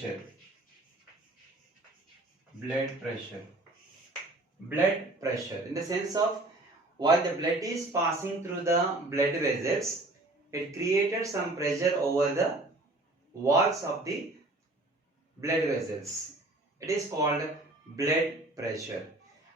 pressure. Blood pressure. Blood pressure in the sense of while the blood is passing through the blood vessels, it created some pressure over the walls of the blood vessels. It is called blood pressure.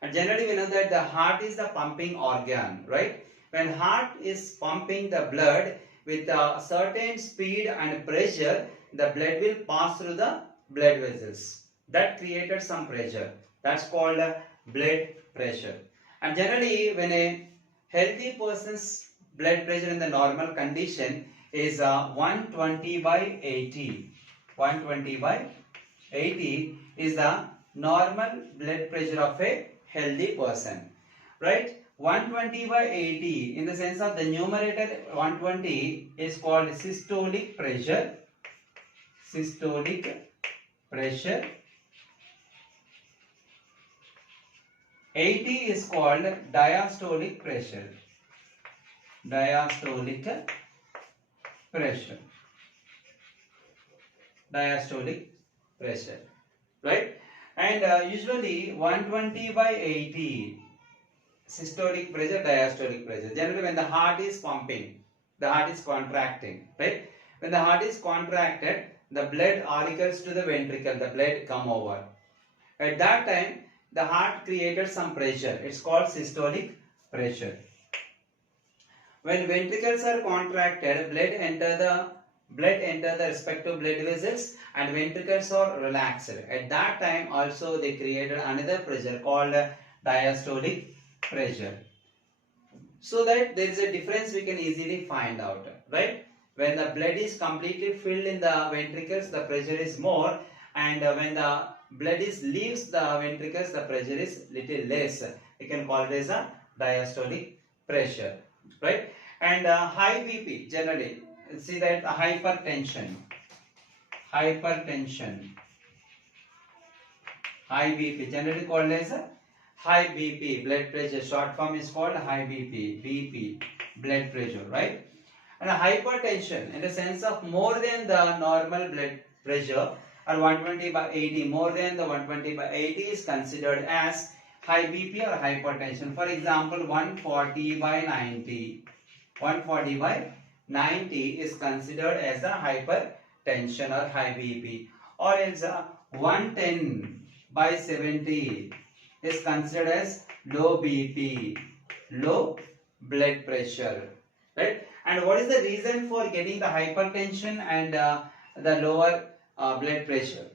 And generally we know that the heart is the pumping organ, right? When heart is pumping the blood with a certain speed and pressure, the blood will pass through the blood vessels. That created some pressure. That's called blood pressure. And generally when a healthy person's blood pressure in the normal condition is 120 by 80. 120 by 80 is the normal blood pressure of a healthy person, right? 120 by 80 in the sense of the numerator 120 is called systolic pressure. Systolic pressure. 80 is called diastolic pressure. Diastolic pressure. Diastolic pressure, right? And usually 120 by 80 systolic pressure, diastolic pressure. Generally when the heart is pumping, the heart is contracting, right? When the heart is contracted, the blood auricles to the ventricle, the blood come over. At that time, the heart created some pressure. It's called systolic pressure. When ventricles are contracted, blood enter the respective blood vessels and ventricles are relaxed. At that time also they created another pressure called diastolic pressure. So that there is a difference we can easily find out, right? When the blood is completely filled in the ventricles, the pressure is more, and when the blood leaves the ventricles, the pressure is little less. We can call it as a diastolic pressure, right? And high BP generally, see that hypertension, high BP generally called as a high BP, blood pressure. Short form is called high BP, blood pressure, right? And hypertension in the sense of more than the normal blood pressure, or 120 by 80, more than the 120 by 80 is considered as high BP or hypertension. For example, 140 by 90. 140 by 90 is considered as a hypertension or high BP. Or else 110 by 70 is considered as low BP, low blood pressure, right? And what is the reason for getting the hypertension and the lower blood pressure?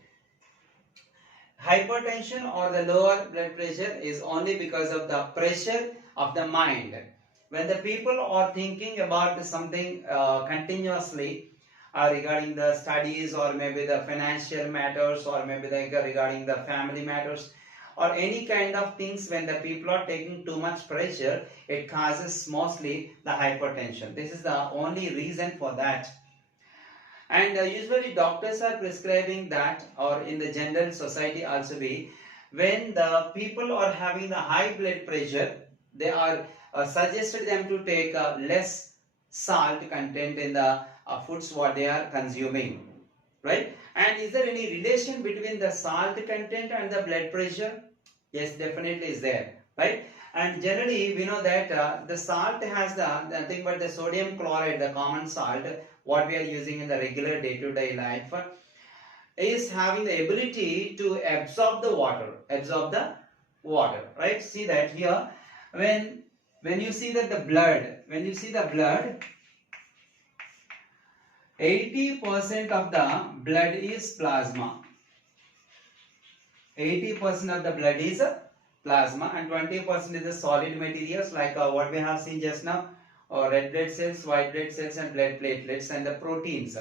Hypertension or the lower blood pressure is only because of the pressure of the mind. When the people are thinking about something continuously regarding the studies, or maybe the financial matters, or maybe regarding the family matters, or any kind of things, when the people are taking too much pressure, it causes mostly the hypertension. This is the only reason for that. And usually doctors are prescribing that, or in the general society also be, when the people are having the high blood pressure, they are suggested them to take less salt content in the foods what they are consuming, right? And is there any relation between the salt content and the blood pressure? Yes, definitely is there, right? And generally we know that the salt has nothing but the sodium chloride, the common salt what we are using in the regular day-to-day life, is having the ability to absorb the water, right? See that here, when you see that the blood, 80% of the blood is plasma. 80% of the blood is plasma, and 20% is the solid materials like what we have seen just now, red blood cells, white blood cells, and blood platelets, and the proteins.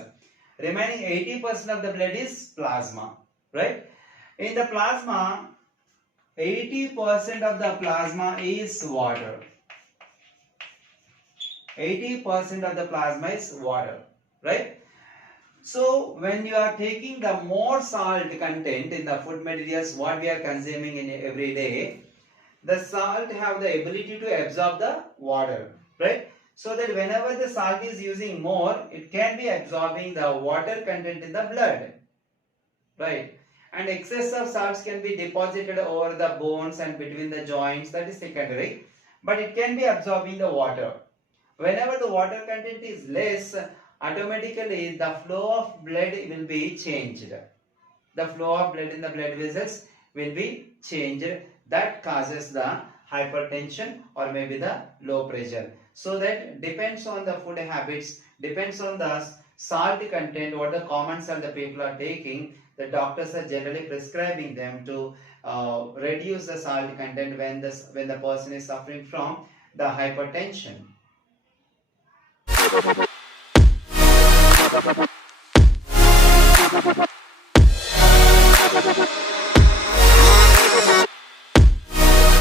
Remaining 80% of the blood is plasma, right? In the plasma, 80% of the plasma is water. 80% of the plasma is water, right? So when you are taking the more salt content in the food materials what we are consuming in every day, the salt have the ability to absorb the water, right? So that whenever the salt is using more, it can be absorbing the water content in the blood. right? And excess of salts can be deposited over the bones and between the joints, that is secondary, but it can be absorbed in the water. Whenever the water content is less, automatically the flow of blood will be changed. The flow of blood in the blood vessels will be changed. That causes the hypertension or maybe the low pressure. So that depends on the food habits, depends on the salt content, what the common salt the people are taking. The doctors are generally prescribing them to reduce the salt content when the person is suffering from the hypertension.